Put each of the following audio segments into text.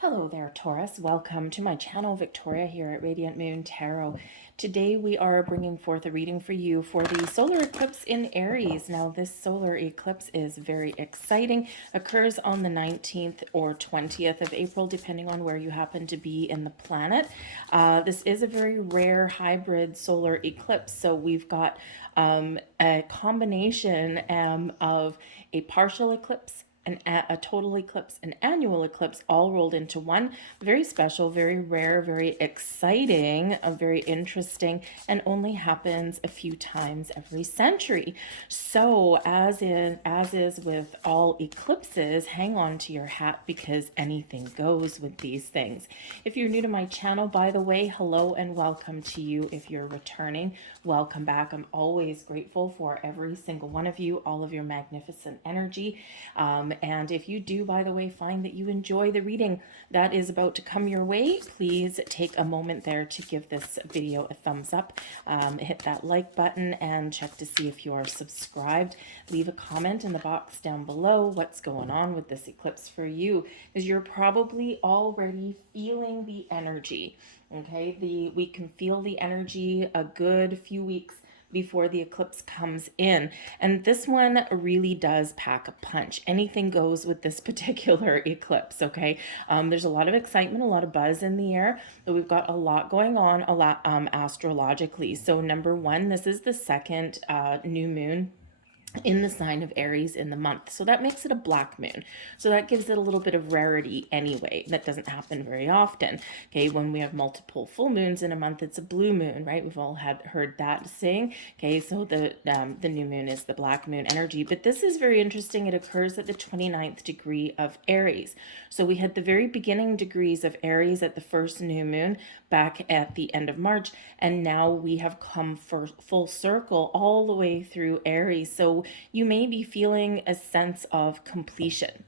Hello there, Taurus. Welcome to my channel, Victoria, here at Radiant Moon Tarot. Today we are bringing forth a reading for you for the solar eclipse in Aries. Now, this solar eclipse is very exciting. Occurs on the 19th or 20th of April, depending on where you happen to be in the planet. This is a very rare hybrid solar eclipse. So we've got a combination of a partial eclipse, a total eclipse, an annual eclipse, all rolled into one. Very special, very rare, very exciting, very interesting, and only happens a few times every century. So as is with all eclipses, hang on to your hat because anything goes with these things. If you're new to my channel, by the way, hello and welcome to you. If you're returning, welcome back. I'm always grateful for every single one of you, all of your magnificent energy. And if you do, by the way, find that you enjoy the reading that is about to come your way, please take a moment there to give this video a thumbs up, hit that like button, and check to see if you are subscribed. Leave a comment in the box down below what's going on with this eclipse for you, because you're probably already feeling the energy. Okay, we can feel the energy a good few weeks before the eclipse comes in. And this one really does pack a punch. Anything goes with this particular eclipse, okay? There's a lot of excitement, a lot of buzz in the air, but we've got a lot going on astrologically. So number one, this is the second new moon in the sign of Aries in the month. So that makes it a black moon. So that gives it a little bit of rarity anyway. That doesn't happen very often. Okay, when we have multiple full moons in a month, it's a blue moon, right? We've all heard that saying. Okay, so the new moon is the black moon energy. But this is very interesting. It occurs at the 29th degree of Aries. So we had the very beginning degrees of Aries at the first new moon back at the end of March, and now we have come for full circle all the way through Aries. So you may be feeling a sense of completion.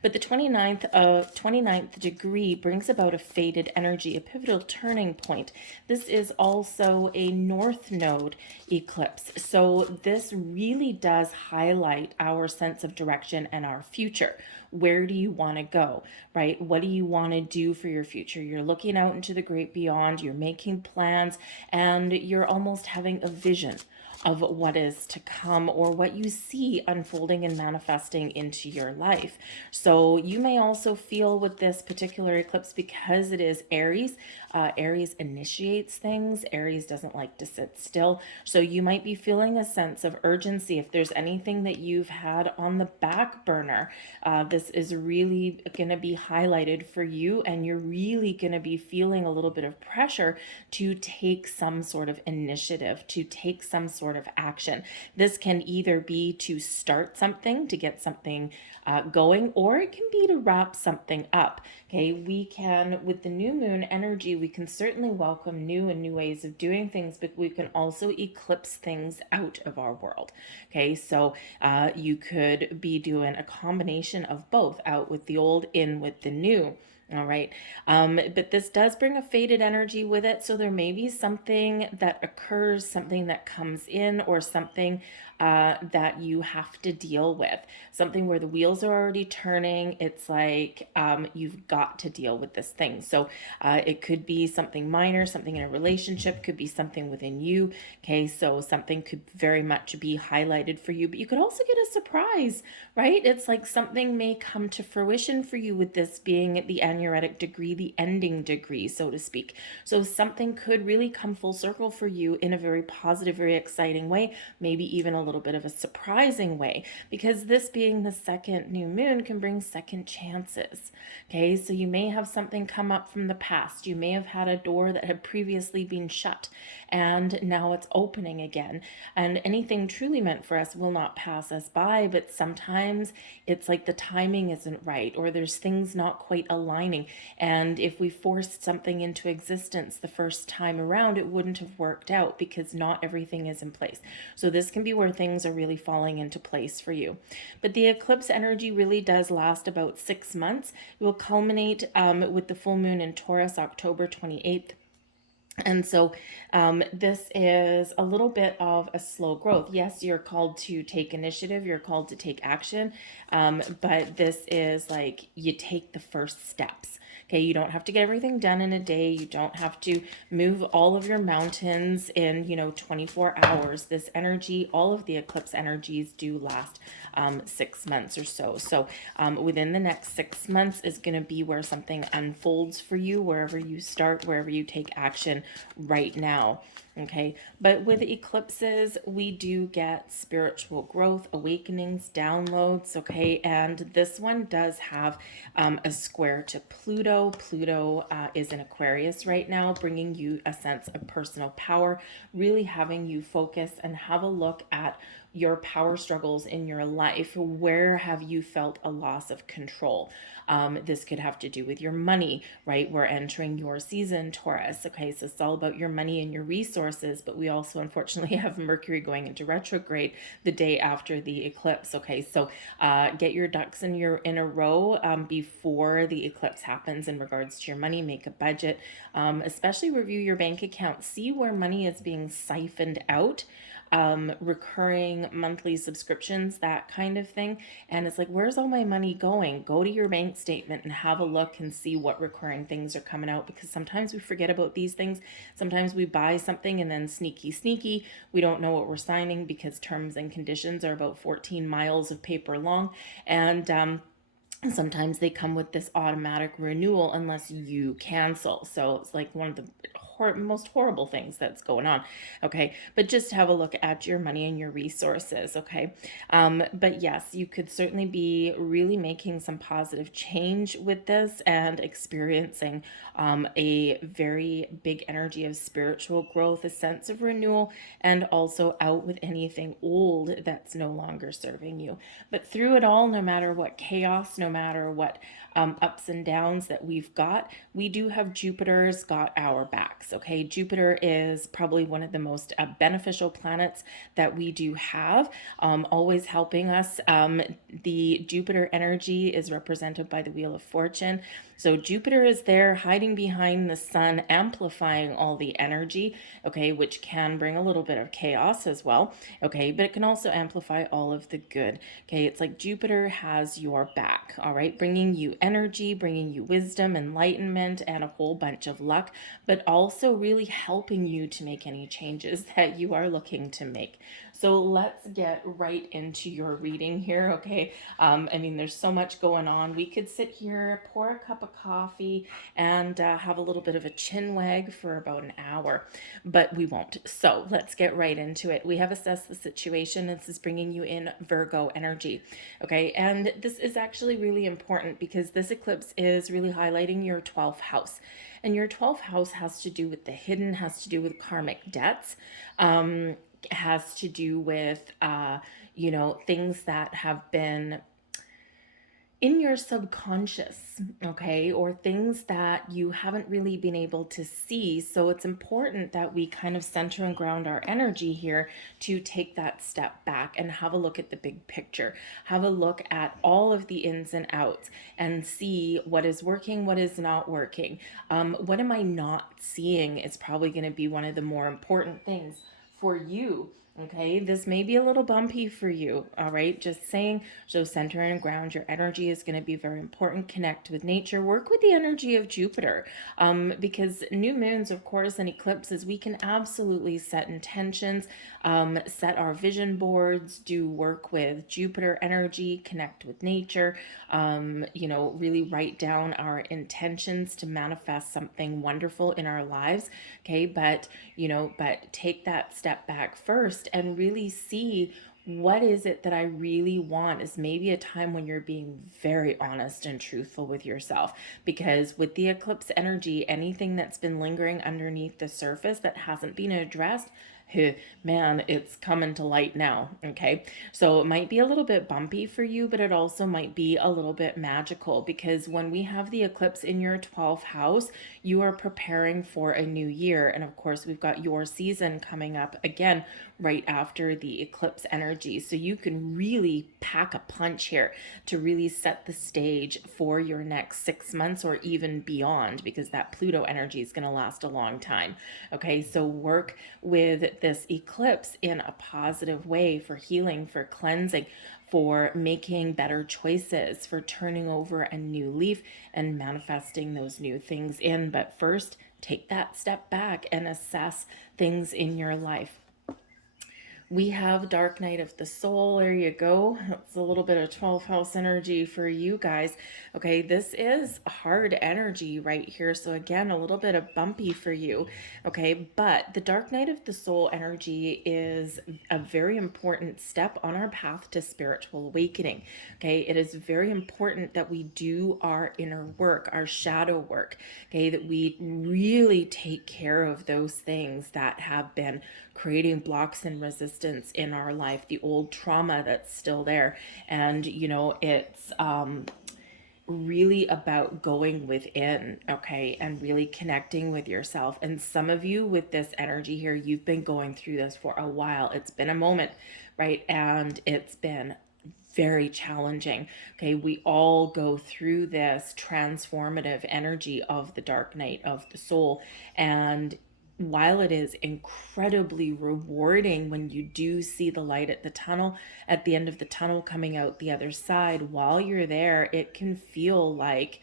But the 29th degree brings about a faded energy, a pivotal turning point. This is also a north node eclipse. So this really does highlight our sense of direction and our future. Where do you want to go, right? What do you want to do for your future? You're looking out into the great beyond, you're making plans, and you're almost having a vision of what is to come or what you see unfolding and manifesting into your life. So you may also feel with this particular eclipse, because it is Aries, Aries initiates things. Aries doesn't like to sit still. So you might be feeling a sense of urgency. If there's anything that you've had on the back burner, this is really going to be highlighted for you, and you're really going to be feeling a little bit of pressure to take some sort of initiative, to take some sort of action. This can either be to start something, to get something going, or it can be to wrap something up. Okay, we can, with the new moon energy, we can certainly welcome new and new ways of doing things, but we can also eclipse things out of our world. Okay, so you could be doing a combination of both, out with the old, in with the new. All right. But this does bring a faded energy with it. So there may be something that occurs, something that comes in, or something that you have to deal with. Something where the wheels are already turning. It's like you've got to deal with this thing. So it could be something minor, something in a relationship, could be something within you. Okay. So something could very much be highlighted for you, but you could also get a surprise, right? It's like something may come to fruition for you with this being the anuretic degree, the ending degree, so to speak. So something could really come full circle for you in a very positive, very exciting way, maybe even a little bit of a surprising way, because this being the second new moon can bring second chances. Okay, so you may have something come up from the past. You may have had a door that had previously been shut and now it's opening again. And anything truly meant for us will not pass us by, but sometimes it's like the timing isn't right, or there's things not quite aligning. And if we forced something into existence the first time around, it wouldn't have worked out because not everything is in place. So this can be where things are really falling into place for you. But the eclipse energy really does last about 6 months. It will culminate with the full moon in Taurus, October 28th. And so this is a little bit of a slow growth. Yes, you're called to take initiative, you're called to take action, but this is like you take the first steps. Okay, you don't have to get everything done in a day. You don't have to move all of your mountains in, 24 hours. This energy, all of the eclipse energies do last 6 months or so. So within the next 6 months is going to be where something unfolds for you, wherever you start, wherever you take action right now. Okay, but with eclipses, we do get spiritual growth, awakenings, downloads. Okay, and this one does have a square to Pluto. Pluto is in Aquarius right now, bringing you a sense of personal power, really having you focus and have a look at your power struggles in your life. Where have you felt a loss of control? This could have to do with your money, right? We're entering your season, Taurus. Okay, so it's all about your money and your resources, but we also unfortunately have Mercury going into retrograde the day after the eclipse. Okay, so get your ducks in a row before the eclipse happens in regards to your money. Make a budget, especially review your bank account, see where money is being siphoned out. Recurring monthly subscriptions, that kind of thing. And it's like, where's all my money going? Go to your bank statement and have a look and see what recurring things are coming out, because sometimes we forget about these things. Sometimes we buy something and then sneaky, we don't know what we're signing, because terms and conditions are about 14 miles of paper long. And sometimes they come with this automatic renewal unless you cancel. So it's like one of the most horrible things that's going on. Okay, but just have a look at your money and your resources. Okay, but yes, you could certainly be really making some positive change with this and experiencing a very big energy of spiritual growth, a sense of renewal, and also out with anything old that's no longer serving you. But through it all, no matter what chaos, no matter what ups and downs that we've got, we do have Jupiter's got our backs. Okay, Jupiter is probably one of the most beneficial planets that we do have, always helping us. The Jupiter energy is represented by the Wheel of Fortune. So Jupiter is there hiding behind the sun, amplifying all the energy, okay, which can bring a little bit of chaos as well, okay, but it can also amplify all of the good, okay. It's like Jupiter has your back, all right, bringing you energy, bringing you wisdom, enlightenment, and a whole bunch of luck, but also really helping you to make any changes that you are looking to make. So let's get right into your reading here, okay? I mean, there's so much going on. We could sit here, pour a cup of coffee, and have a little bit of a chin wag for about an hour, but we won't. So let's get right into it. We have assessed the situation. This is bringing you in Virgo energy, okay? And this is actually really important because this eclipse is really highlighting your 12th house. And your 12th house has to do with the hidden, has to do with karmic debts. Has to do with, things that have been in your subconscious, okay, or things that you haven't really been able to see. So it's important that we kind of center and ground our energy here to take that step back and have a look at the big picture, have a look at all of the ins and outs and see what is working, what is not working. What am I not seeing is probably going to be one of the more important things for you. Okay, this may be a little bumpy for you, all right? Just saying, so center and ground your energy is going to be very important. Connect with nature, work with the energy of Jupiter, because new moons, of course, and eclipses, we can absolutely set intentions, set our vision boards, do work with Jupiter energy, connect with nature, really write down our intentions to manifest something wonderful in our lives, okay? But take that step back first and really see what is it that I really want. Is maybe a time when you're being very honest and truthful with yourself, because with the eclipse energy, anything that's been lingering underneath the surface that hasn't been addressed, man, it's coming to light now, okay? So it might be a little bit bumpy for you, but it also might be a little bit magical, because when we have the eclipse in your 12th house, you are preparing for a new year. And of course, we've got your season coming up again, right after the eclipse energy. So you can really pack a punch here to really set the stage for your next 6 months or even beyond, because that Pluto energy is going to last a long time. Okay, so work with this eclipse in a positive way for healing, for cleansing, for making better choices, for turning over a new leaf and manifesting those new things in. But first, take that step back and assess things in your life. We have Dark Night of the Soul. There you go. It's a little bit of 12th house energy for you guys. Okay, this is hard energy right here. So again, a little bit of bumpy for you. Okay, but the Dark Night of the Soul energy is a very important step on our path to spiritual awakening. Okay, it is very important that we do our inner work, our shadow work. Okay, that we really take care of those things that have been creating blocks and resistance in our life, the old trauma that's still there. And, it's really about going within, okay, and really connecting with yourself. And some of you with this energy here, you've been going through this for a while. It's been a moment, right? And it's been very challenging. Okay, we all go through this transformative energy of the dark night of the soul. And while it is incredibly rewarding when you do see the light at the end of the tunnel coming out the other side, while you're there, it can feel like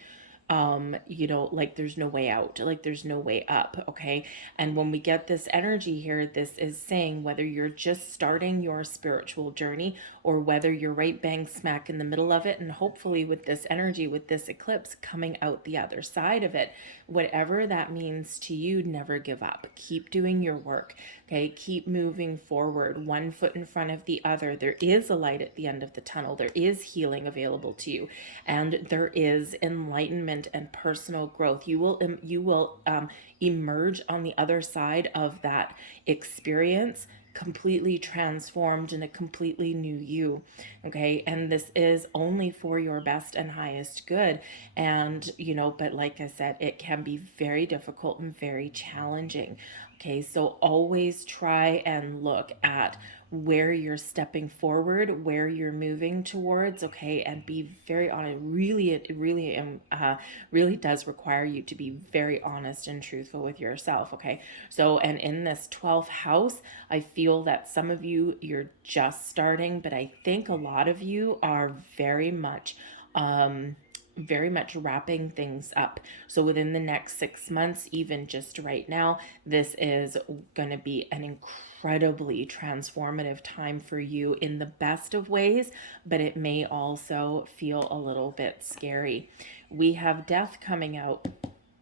like there's no way out, like there's no way up. Okay, and when we get this energy here, this is saying whether you're just starting your spiritual journey or whether you're right bang smack in the middle of it, and hopefully with this energy, with this eclipse coming out the other side of it, whatever that means to you, never give up. Keep doing your work. Okay, keep moving forward, one foot in front of the other. There is a light at the end of the tunnel. There is healing available to you, and there is enlightenment and personal growth. You will emerge on the other side of that experience completely transformed in a completely new you. Okay, and this is only for your best and highest good. And but like I said, it can be very difficult and very challenging. Okay, so always try and look at where you're stepping forward, where you're moving towards, okay, and be very honest. Really, it really does require you to be very honest and truthful with yourself, okay? So, and in this 12th house, I feel that some of you, you're just starting, but I think a lot of you are very much wrapping things up. So within the next 6 months, even just right now, this is going to be an incredibly transformative time for you in the best of ways, but it may also feel a little bit scary. We have death coming out.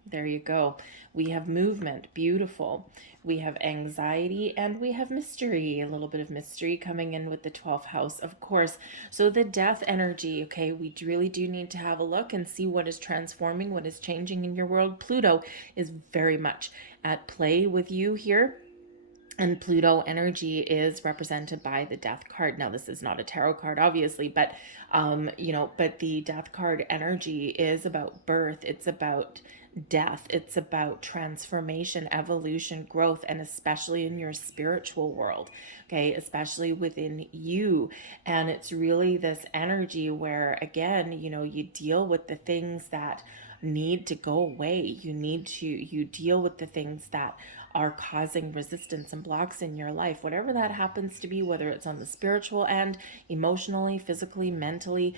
There you go. We have movement, beautiful. We have anxiety and we have mystery, a little bit of mystery coming in with the 12th house, of course. So the death energy, okay, we really do need to have a look and see what is transforming, what is changing in your world. Pluto is very much at play with you here. And Pluto energy is represented by the death card. Now, this is not a tarot card, obviously, but, but the death card energy is about birth. It's about death. It's about transformation, evolution, growth, and especially in your spiritual world, okay, especially within you. And it's really this energy where, again, you deal with the things that need to go away. You deal with the things that are causing resistance and blocks in your life, whatever that happens to be, whether it's on the spiritual end, emotionally, physically, mentally,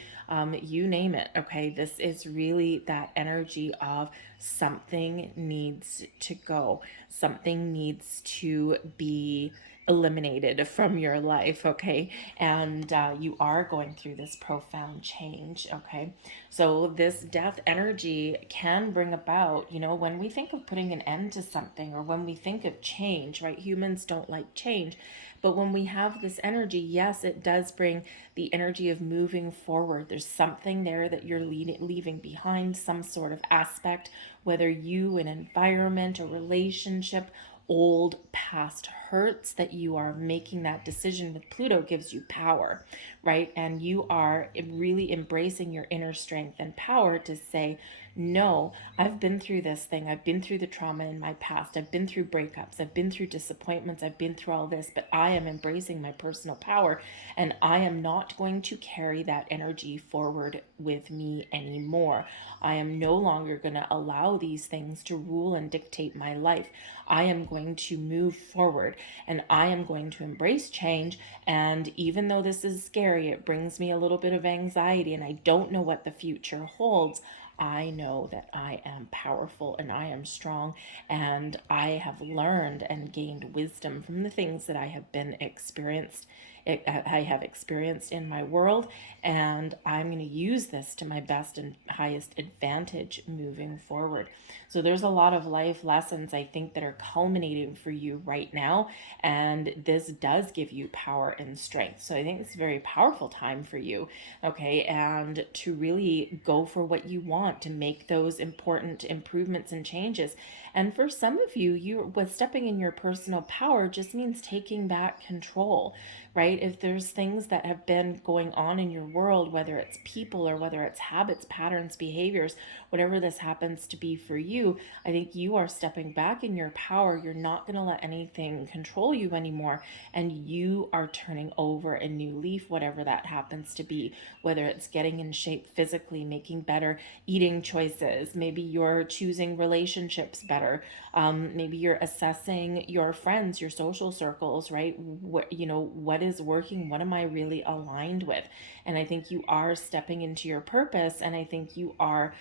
you name it. Okay, this is really that energy of something needs to go, something needs to be eliminated from your life, okay? And you are going through this profound change, okay? So this death energy can bring about, when we think of putting an end to something or when we think of change, right? Humans don't like change. But when we have this energy, yes, it does bring the energy of moving forward. There's something there that you're leaving behind, some sort of aspect, whether you, an environment, a relationship, old past hurts, that you are making that decision with Pluto gives you power, right? And you are really embracing your inner strength and power to say, no, I've been through this thing. I've been through the trauma in my past. I've been through breakups. I've been through disappointments. I've been through all this, but I am embracing my personal power, and I am not going to carry that energy forward with me anymore. I am no longer going to allow these things to rule and dictate my life. I am going to move forward, and I am going to embrace change. And even though this is scary, it brings me a little bit of anxiety, and I don't know what the future holds. I know that I am powerful and I am strong, and I have learned and gained wisdom from the things that I have been experienced. I have experienced in my world, and I'm going to use this to my best and highest advantage moving forward. So there's a lot of life lessons, I think, that are culminating for you right now, and this does give you power and strength. So I think it's a very powerful time for you, okay, and to really go for what you want, to make those important improvements and changes. And for some of you, with stepping in your personal power just means taking back control, right? If there's things that have been going on in your world, whether it's people or whether it's habits, patterns, behaviors, whatever this happens to be for you, I think you are stepping back in your power. You're not going to let anything control you anymore, and you are turning over a new leaf, whatever that happens to be, whether it's getting in shape physically, making better eating choices, maybe you're choosing relationships better, maybe you're assessing your friends, your social circles, right? What is working? What am I really aligned with? And I think you are stepping into your purpose, and I think you are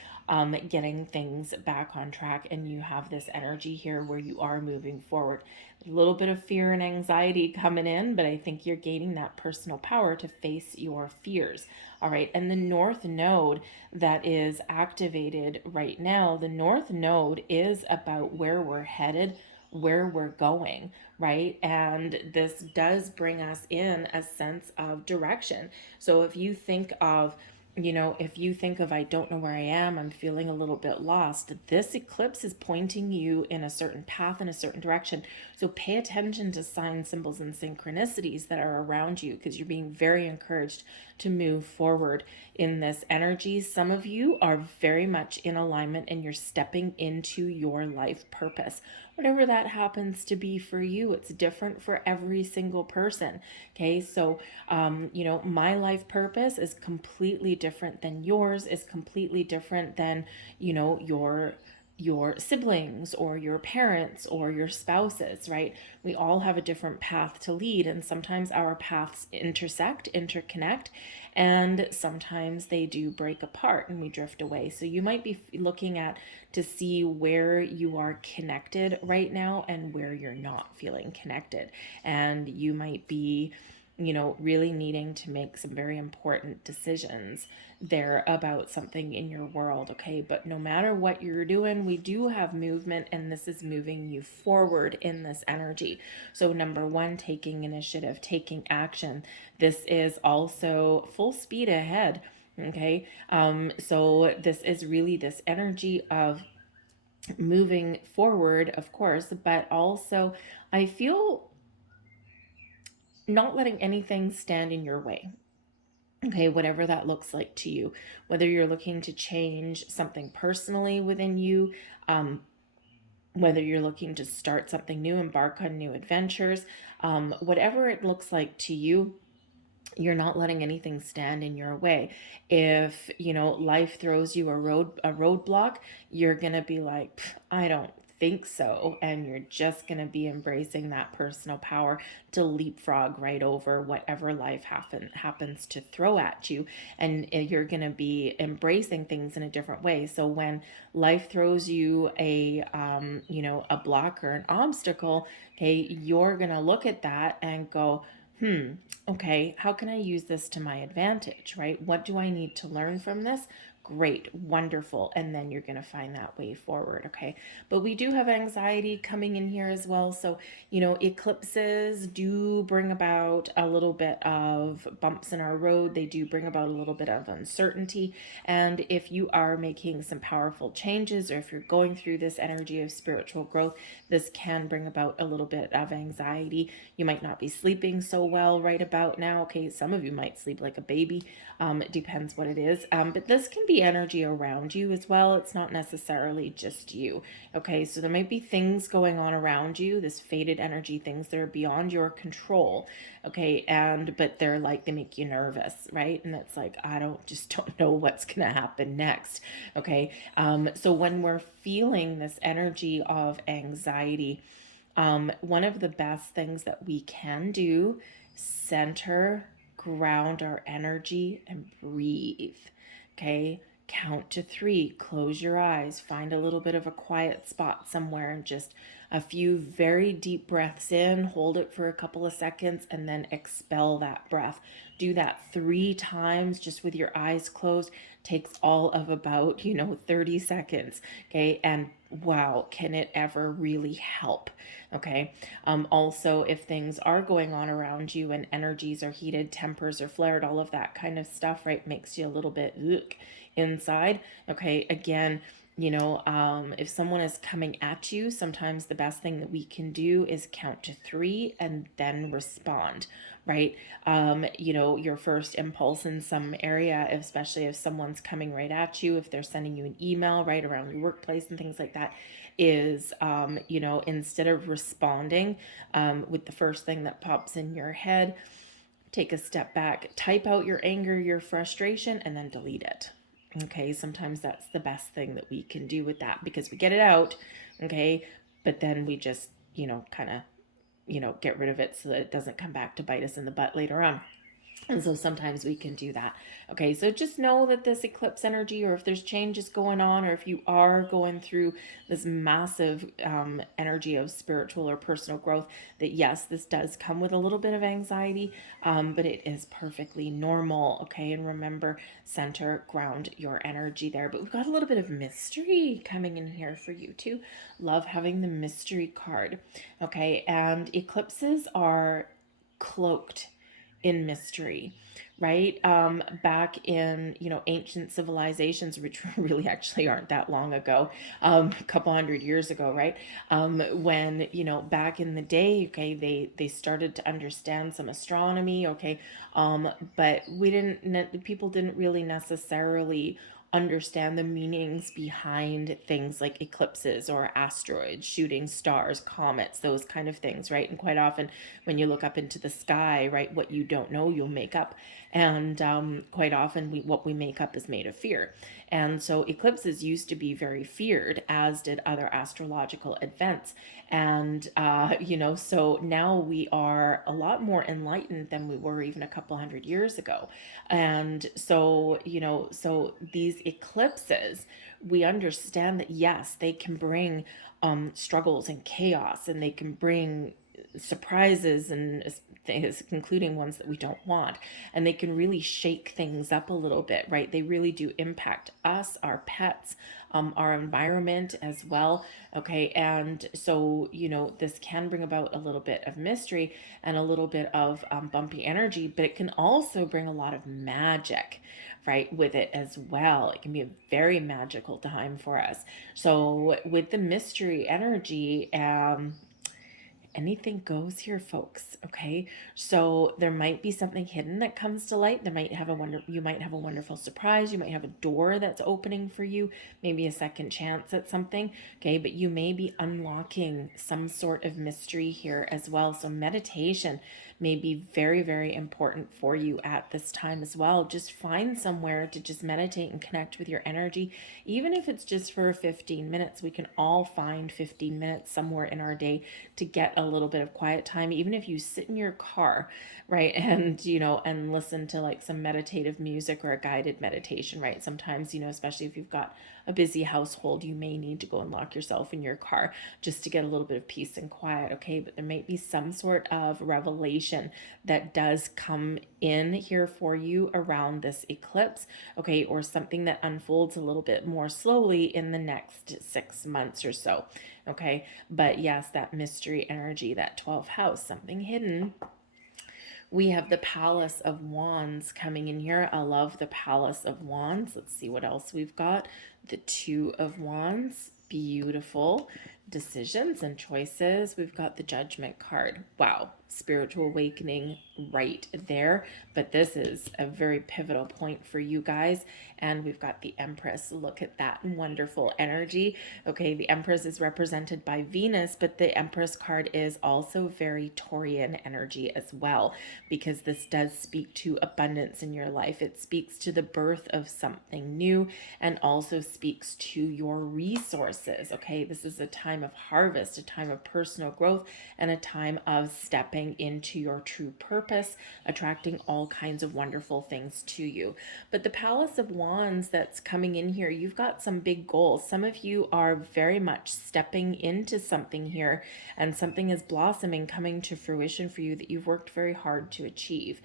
getting things back on track, and you have this energy here where you are moving forward. A little bit of fear and anxiety coming in, but I think you're gaining that personal power to face your fears. All right. And the North Node that is activated right now, the North Node is about where we're headed, where we're going, right? And this does bring us in a sense of direction. So if you think of, I don't know where I am, I'm feeling a little bit lost, this eclipse is pointing you in a certain path, in a certain direction. So pay attention to signs, symbols, and synchronicities that are around you, because you're being very encouraged to move forward in this energy. Some of you are very much in alignment, and you're stepping into your life purpose. Whatever that happens to be for you, it's different for every single person. Okay, so my life purpose is completely different than yours, is completely different than your siblings or your parents or your spouses, right? We all have a different path to lead, and sometimes our paths intersect, interconnect, and sometimes they do break apart and we drift away. So you might be looking at to see where you are connected right now and where you're not feeling connected. And you might be really needing to make some very important decisions there about something in your world, okay? But no matter what you're doing, we do have movement, and this is moving you forward in this energy. So number one, taking initiative, taking action. This is also full speed ahead, okay? So this is really this energy of moving forward, of course, but also I feel not letting anything stand in your way. Okay, whatever that looks like to you, whether you're looking to change something personally within you, whether you're looking to start something new, embark on new adventures, whatever it looks like to you, you're not letting anything stand in your way. If life throws you a roadblock, you're gonna be like, I don't think so, and you're just gonna be embracing that personal power to leapfrog right over whatever life happens to throw at you, and you're gonna be embracing things in a different way. So when life throws you a block or an obstacle, okay, you're gonna look at that and go, okay, how can I use this to my advantage, right? What do I need to learn from this? Great, wonderful. And then you're going to find that way forward, okay? But we do have anxiety coming in here as well. So, eclipses do bring about a little bit of bumps in our road. They do bring about a little bit of uncertainty. And if you are making some powerful changes, or if you're going through this energy of spiritual growth, this can bring about a little bit of anxiety. You might not be sleeping so well right about now. Okay, some of you might sleep like a baby. It depends what it is. But this can be be energy around you as well. It's not necessarily just you. Okay, so there might be things going on around you, this faded energy, things that are beyond your control. Okay, but they're like, they make you nervous, right? And it's like, I don't know what's gonna happen next. Okay, so when we're feeling this energy of anxiety, one of the best things that we can do, center, ground our energy, and breathe. Okay, count to 3, close your eyes, find a little bit of a quiet spot somewhere, and just a few very deep breaths in, hold it for a couple of seconds, and then expel that breath. Do that 3 times just with your eyes closed. Takes all of about 30 seconds. Okay, and wow, can it ever really help? Okay, also, if things are going on around you and energies are heated, tempers are flared, all of that kind of stuff, right, makes you a little bit inside. Okay, again, if someone is coming at you, sometimes the best thing that we can do is count to 3 and then respond, right? Your first impulse in some area, especially if someone's coming right at you, if they're sending you an email right around your workplace and things like that, is, instead of responding with the first thing that pops in your head, take a step back, type out your anger, your frustration, and then delete it. Okay, sometimes that's the best thing that we can do with that, because we get it out, okay, but then we just, kind of, get rid of it so that it doesn't come back to bite us in the butt later on. And so sometimes we can do that. Okay, so just know that this eclipse energy, or if there's changes going on, or if you are going through this massive energy of spiritual or personal growth, that yes, this does come with a little bit of anxiety, but it is perfectly normal. Okay, and remember, center, ground your energy there. But we've got a little bit of mystery coming in here for you too. Love having the mystery card. Okay, and eclipses are cloaked in mystery, right? Back in, ancient civilizations, which really actually aren't that long ago, a couple hundred years ago, right? When, back in the day, okay, they started to understand some astronomy, okay, but people didn't really necessarily understand the meanings behind things like eclipses or asteroids, shooting stars, comets, those kind of things, right? And quite often when you look up into the sky, right, what you don't know, you'll make up. And quite often what we make up is made of fear. And so eclipses used to be very feared, as did other astrological events. And, so now we are a lot more enlightened than we were even a couple hundred years ago. And so, so these eclipses, we understand that yes, they can bring struggles and chaos, and they can bring surprises and things, including ones that we don't want, and they can really shake things up a little bit, right? They really do impact us, our pets, our environment as well. Okay, and so this can bring about a little bit of mystery and a little bit of bumpy energy, but it can also bring a lot of magic, right, with it as well. It can be a very magical time for us. So with the mystery energy, anything goes here, folks. Okay, so there might be something hidden that comes to light. You might have a wonderful surprise. You might have a door that's opening for you, maybe a second chance at something. Okay, but you may be unlocking some sort of mystery here as well. So meditation may be very, very important for you at this time as well. Just find somewhere to just meditate and connect with your energy, even if it's just for 15 minutes. We can all find 15 minutes somewhere in our day to get a little bit of quiet time, even if you sit in your car, right, and and listen to like some meditative music or a guided meditation, right? Sometimes, especially if you've got a busy household, you may need to go and lock yourself in your car just to get a little bit of peace and quiet. Okay, but there might be some sort of revelation that does come in here for you around this eclipse. Okay, or something that unfolds a little bit more slowly in the next 6 months or so. Okay, but yes, that mystery energy, that 12th house, something hidden. We have the Palace of Wands coming in here. I love the Palace of Wands. Let's see what else we've got. The Two of Wands, beautiful. decisions and choices. We've got the Judgment card. Wow, spiritual awakening right there. But this is a very pivotal point for you guys. And we've got the Empress. Look at that wonderful energy. Okay, the Empress is represented by Venus, but the Empress card is also very Taurian energy as well, because this does speak to abundance in your life. It speaks to the birth of something new and also speaks to your resources. Okay, this is a time of harvest, a time of personal growth, and a time of stepping into your true purpose, attracting all kinds of wonderful things to you. But the Palace of Wands that's coming in here, you've got some big goals. Some of you are very much stepping into something here, and something is blossoming, coming to fruition for you that you've worked very hard to achieve.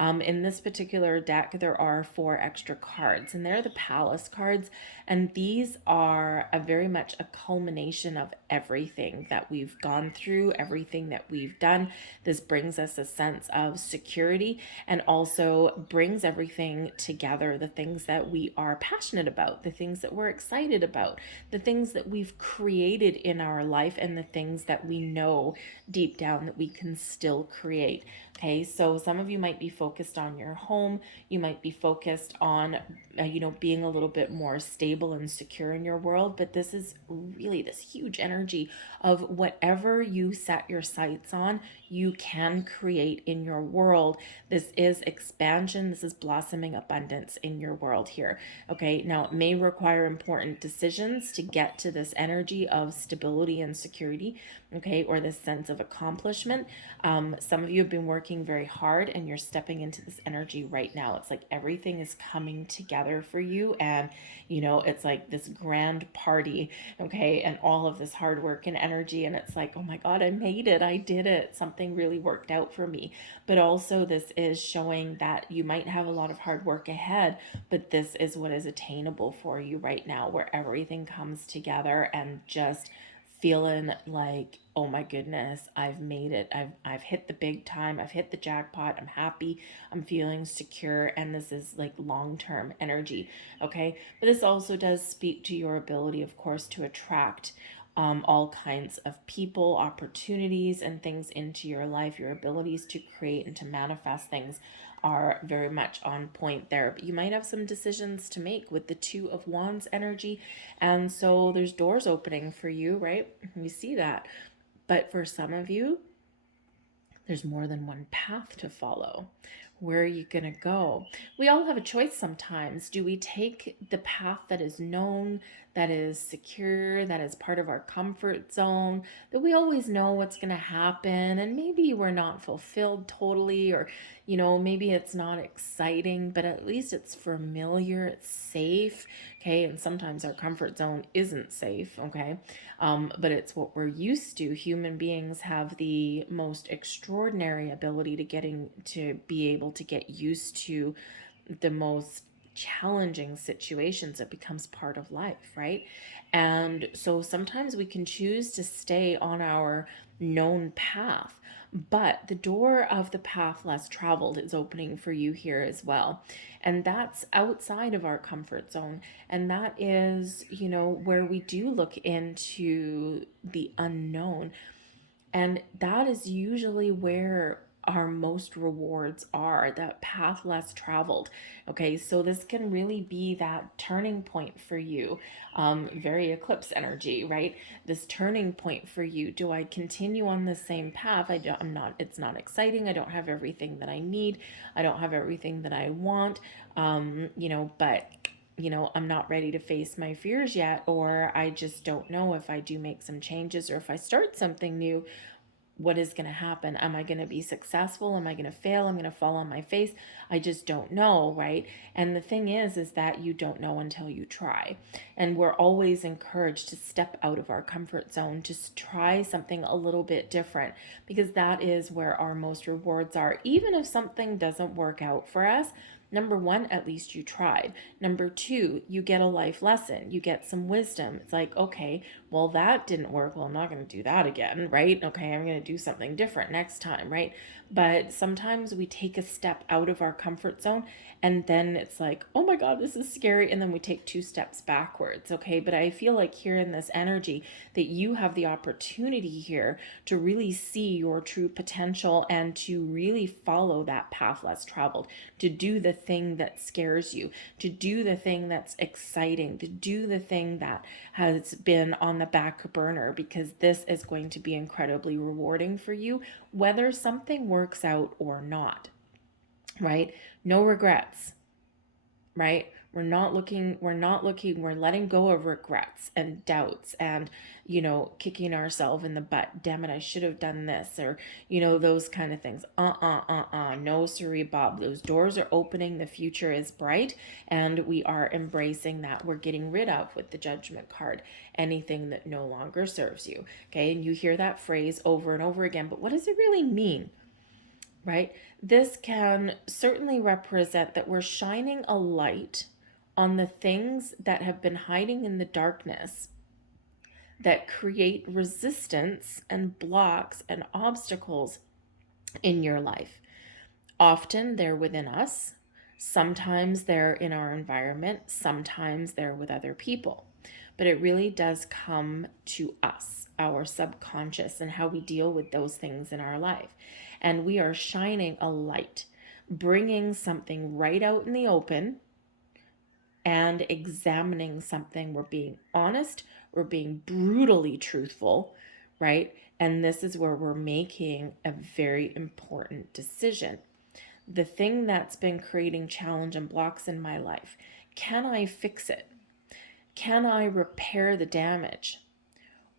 In this particular deck, there are 4 extra cards, and they're the Palace cards, and these are very much a culmination of everything that we've gone through, everything that we've done. This brings us a sense of security and also brings everything together, the things that we are passionate about, the things that we're excited about, the things that we've created in our life, and the things that we know deep down that we can still create. Okay, so some of you might be focused on your home. You might be focused on, being a little bit more stable and secure in your world. But this is really this huge energy of whatever you set your sights on, you can create in your world. This is expansion. This is blossoming abundance in your world here. Okay, now it may require important decisions to get to this energy of stability and security, okay, or this sense of accomplishment. Some of you have been working very hard and you're stepping into this energy right now. It's like everything is coming together for you, and it's like this grand party, okay, and all of this hard work and energy, and it's like, oh my God, I made it, I did it, something really worked out for me. But also this is showing that you might have a lot of hard work ahead, but this is what is attainable for you right now, where everything comes together and just feeling like, oh my goodness, I've made it. I've hit the big time. I've hit the jackpot. I'm happy. I'm feeling secure. And this is like long-term energy. Okay. But this also does speak to your ability, of course, to attract all kinds of people, opportunities, and things into your life. Your abilities to create and to manifest things are very much on point there. But you might have some decisions to make with the 2 of Wands energy. And so there's doors opening for you, right? You see that. But for some of you, there's more than one path to follow. Where are you going to go? We all have a choice sometimes. Do we take the path that is known, that is secure, that is part of our comfort zone, that we always know what's going to happen, and maybe we're not fulfilled totally, or maybe it's not exciting, but at least it's familiar, it's safe, okay? And sometimes our comfort zone isn't safe, okay? But it's what we're used to. Human beings have the most extraordinary ability to be able to get used to the most challenging situations. It becomes part of life, right? And so sometimes we can choose to stay on our known path, but the door of the path less traveled is opening for you here as well. And that's outside of our comfort zone. And that is, where we do look into the unknown. And that is usually where our most rewards are, that path less traveled. Okay, so this can really be that turning point for you. Very eclipse energy, right? This turning point for you. Do I continue on the same path? I'm not, it's not exciting. I don't have everything that I need. I don't have everything that I want. But I'm not ready to face my fears yet, or I just don't know if I do make some changes or if I start something new, what is going to happen? Am I going to be successful? Am I going to fail? I'm going to fall on my face. I just don't know, right? And the thing is that you don't know until you try. And we're always encouraged to step out of our comfort zone, just try something a little bit different, because that is where our most rewards are. Even if something doesn't work out for us, Number one, at least you tried. Number two, you get a life lesson. You get some wisdom. It's like, okay, well, that didn't work. Well, I'm not going to do that again, right? Okay, I'm going to do something different next time, right? But sometimes we take a step out of our comfort zone and then it's like, oh my God, this is scary. And then we take two steps backwards, okay? But I feel like here in this energy that you have the opportunity here to really see your true potential and to really follow that path less traveled, to do the thing that scares you, to do the thing that's exciting, to do the thing that has been on the back burner, because this is going to be incredibly rewarding for you, whether something works out or not, right? No regrets, right? We're letting go of regrets and doubts and, kicking ourselves in the butt. Damn it, I should have done this, or, those kind of things. No, siree, Bob. Those doors are opening. The future is bright, and we are embracing that. We're getting rid of, with the Judgment card, anything that no longer serves you. Okay, and you hear that phrase over and over again, but what does it really mean? Right? This can certainly represent that we're shining a light on the things that have been hiding in the darkness that create resistance and blocks and obstacles in your life. Often they're within us. Sometimes they're in our environment. Sometimes they're with other people. But it really does come to us, our subconscious, and how we deal with those things in our life. And we are shining a light, bringing something right out in the open and examining something. We're being honest, we're being brutally truthful, right? And this is where we're making a very important decision. The thing that's been creating challenge and blocks in my life, can I fix it? Can I repair the damage?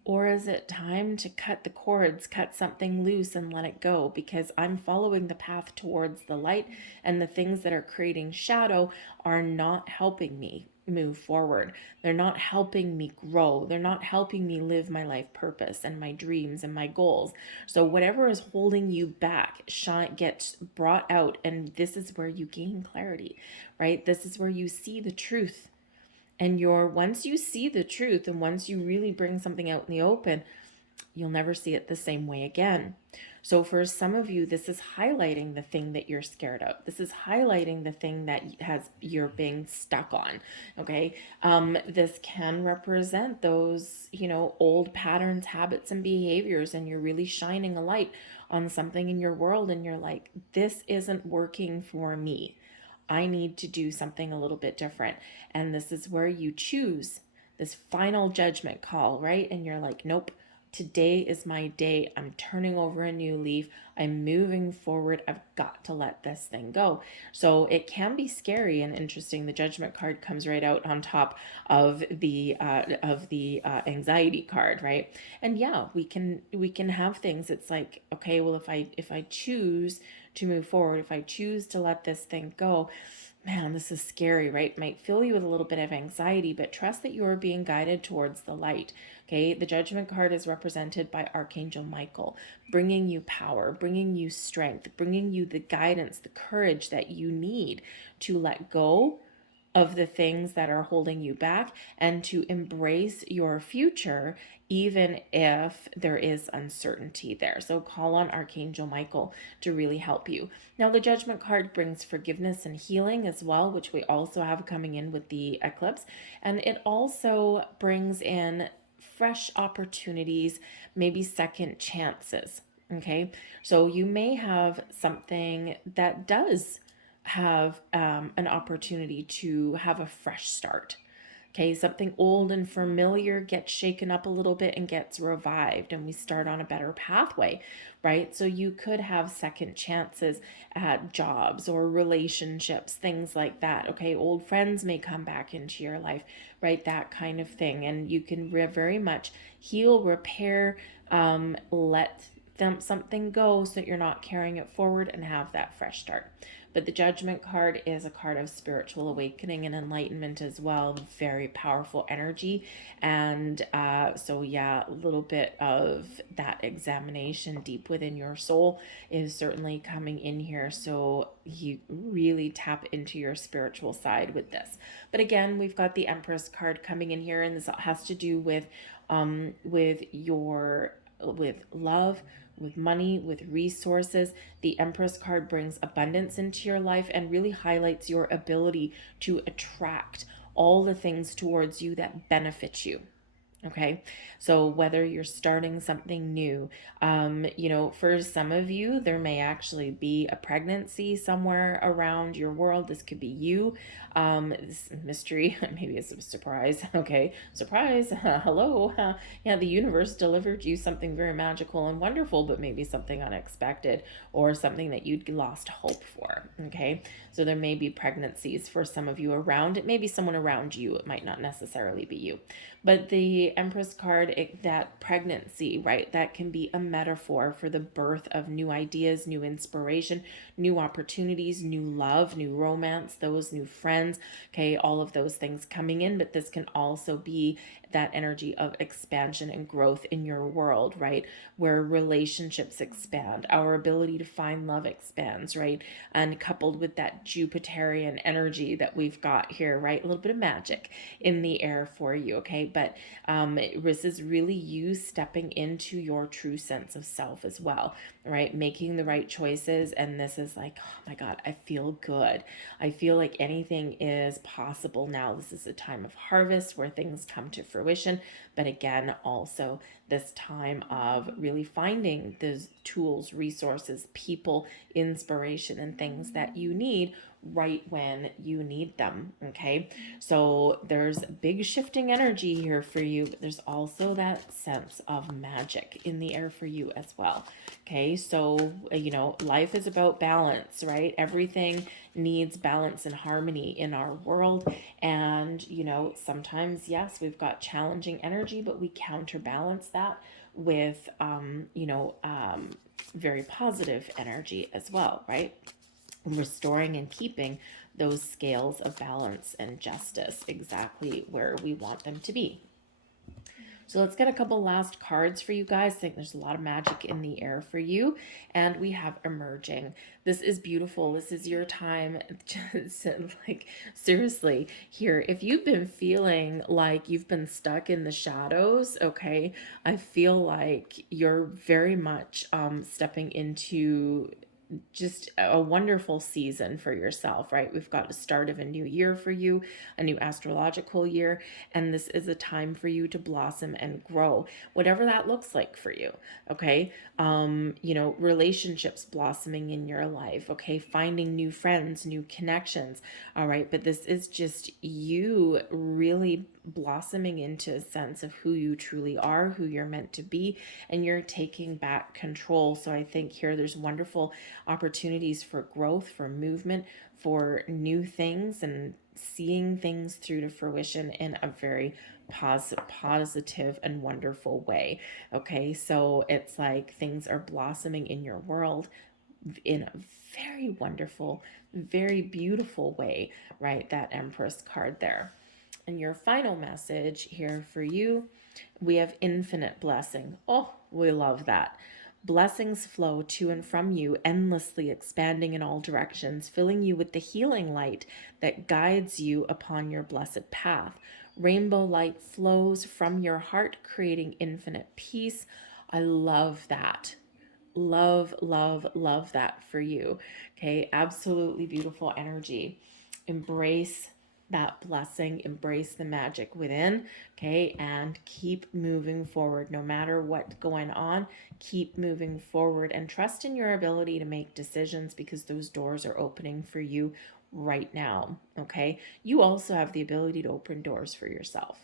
Or is it time to cut the cords, cut something loose and let it go? Because I'm following the path towards the light, and the things that are creating shadow are not helping me move forward. They're not helping me grow. They're not helping me live my life purpose and my dreams and my goals. So whatever is holding you back gets brought out, and this is where you gain clarity, right? This is where you see the truth. And once you see the truth and once you really bring something out in the open, you'll never see it the same way again. So for some of you, this is highlighting the thing that you're scared of. This is highlighting the thing that you're being stuck on. Okay. This can represent those, old patterns, habits, and behaviors, and you're really shining a light on something in your world, and you're like, this isn't working for me. I need to do something a little bit different. And this is where you choose this final judgment call, right? And you're like, nope, today is my day. I'm turning over a new leaf. I'm moving forward. I've got to let this thing go. So it can be scary and interesting. The Judgment card comes right out on top of the anxiety card, right? And yeah, we can have things. It's like, okay, well, if I choose to move forward, if I choose to let this thing go, man, this is scary, right? Might fill you with a little bit of anxiety, but trust that you are being guided towards the light. Okay, the Judgment card is represented by Archangel Michael, bringing you power, bringing you strength, bringing you the guidance, the courage that you need to let go of the things that are holding you back and to embrace your future, even if there is uncertainty there. So call on Archangel Michael to really help you. Now, the Judgment card brings forgiveness and healing as well, which we also have coming in with the eclipse. And it also brings in fresh opportunities, maybe second chances. Okay, so you may have something that does have an opportunity to have a fresh start. Okay, something old and familiar gets shaken up a little bit and gets revived, and we start on a better pathway, right? So you could have second chances at jobs or relationships, things like that. Okay, old friends may come back into your life, right? That kind of thing. And you can very much heal, repair, let something go so that you're not carrying it forward and have that fresh start. But the Judgment card is a card of spiritual awakening and enlightenment as well. Very powerful energy. And so, yeah, a little bit of that examination deep within your soul is certainly coming in here. So you really tap into your spiritual side with this. But again, we've got the Empress card coming in here, and this has to do with your with love, with money, with resources. The Empress card brings abundance into your life and really highlights your ability to attract all the things towards you that benefit you. Okay, so whether you're starting something new, for some of you, there may actually be a pregnancy somewhere around your world. This could be you. This mystery, maybe it's a surprise. Okay, surprise. Hello. Yeah, the universe delivered you something very magical and wonderful, but maybe something unexpected or something that you'd lost hope for. Okay, so there may be pregnancies for some of you around. It may be someone around you. It might not necessarily be you. But the Empress card, that pregnancy, right, that can be a metaphor for the birth of new ideas, new inspiration, new opportunities, new love, new romance, those new friends, okay, all of those things coming in. But this can also be that energy of expansion and growth in your world, right, where relationships expand, our ability to find love expands, right, and coupled with that Jupiterian energy that we've got here, right, a little bit of magic in the air for you, okay, but this is really you stepping into your true sense of self as well, right, making the right choices. And this is like, oh my God, I feel good. I feel like anything is possible now. This is a time of harvest where things come to fruition, but again, also this time of really finding those tools, resources, people, inspiration, and things that you need right when you need them. Okay, so there's big shifting energy here for you, but there's also that sense of magic in the air for you as well. Okay, so life is about balance, right? Everything needs balance and harmony in our world. And sometimes, yes, we've got challenging energy, but we counterbalance that with very positive energy as well, right? Restoring and keeping those scales of balance and justice exactly where we want them to be. So let's get a couple last cards for you guys. I think there's a lot of magic in the air for you. And we have emerging. This is beautiful. This is your time. Just like, seriously, here, if you've been feeling like you've been stuck in the shadows, okay, I feel like you're very much stepping into just a wonderful season for yourself, right? We've got the start of a new year for you, a new astrological year, and this is a time for you to blossom and grow, whatever that looks like for you, okay? Relationships blossoming in your life, okay? Finding new friends, new connections, all right? But this is just you really blossoming into a sense of who you truly are, who you're meant to be, and you're taking back control. So I think here there's wonderful opportunities for growth, for movement, for new things, and seeing things through to fruition in a very positive and wonderful way. Okay, so it's like things are blossoming in your world in a very wonderful, very beautiful way, right? That Empress card there. And your final message here for you, we have infinite blessing. Oh, we love that. Blessings flow to and from you, endlessly expanding in all directions, filling you with the healing light that guides you upon your blessed path. Rainbow light flows from your heart, creating infinite peace. I love that. Love, love, love that for you. Okay, absolutely beautiful energy. Embrace that blessing, embrace the magic within, okay, and keep moving forward no matter what's going on. Keep moving forward and trust in your ability to make decisions, because those doors are opening for you right now, okay? You also have the ability to open doors for yourself.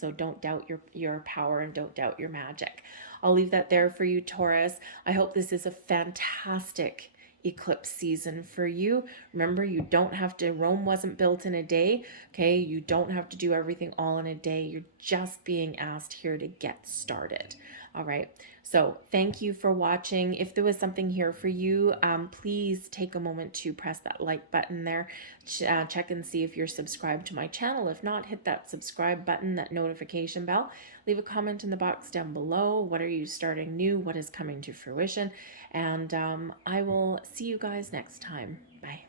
So don't doubt your power and don't doubt your magic. I'll leave that there for you, Taurus. I hope this is a fantastic eclipse season for you. Remember, you don't have to, Rome wasn't built in a day, okay? You don't have to do everything all in a day. You're just being asked here to get started. All right. So thank you for watching. If there was something here for you, please take a moment to press that like button there. Check and see if you're subscribed to my channel. If not, hit that subscribe button, that notification bell. Leave a comment in the box down below. What are you starting new? What is coming to fruition? And I will see you guys next time. Bye.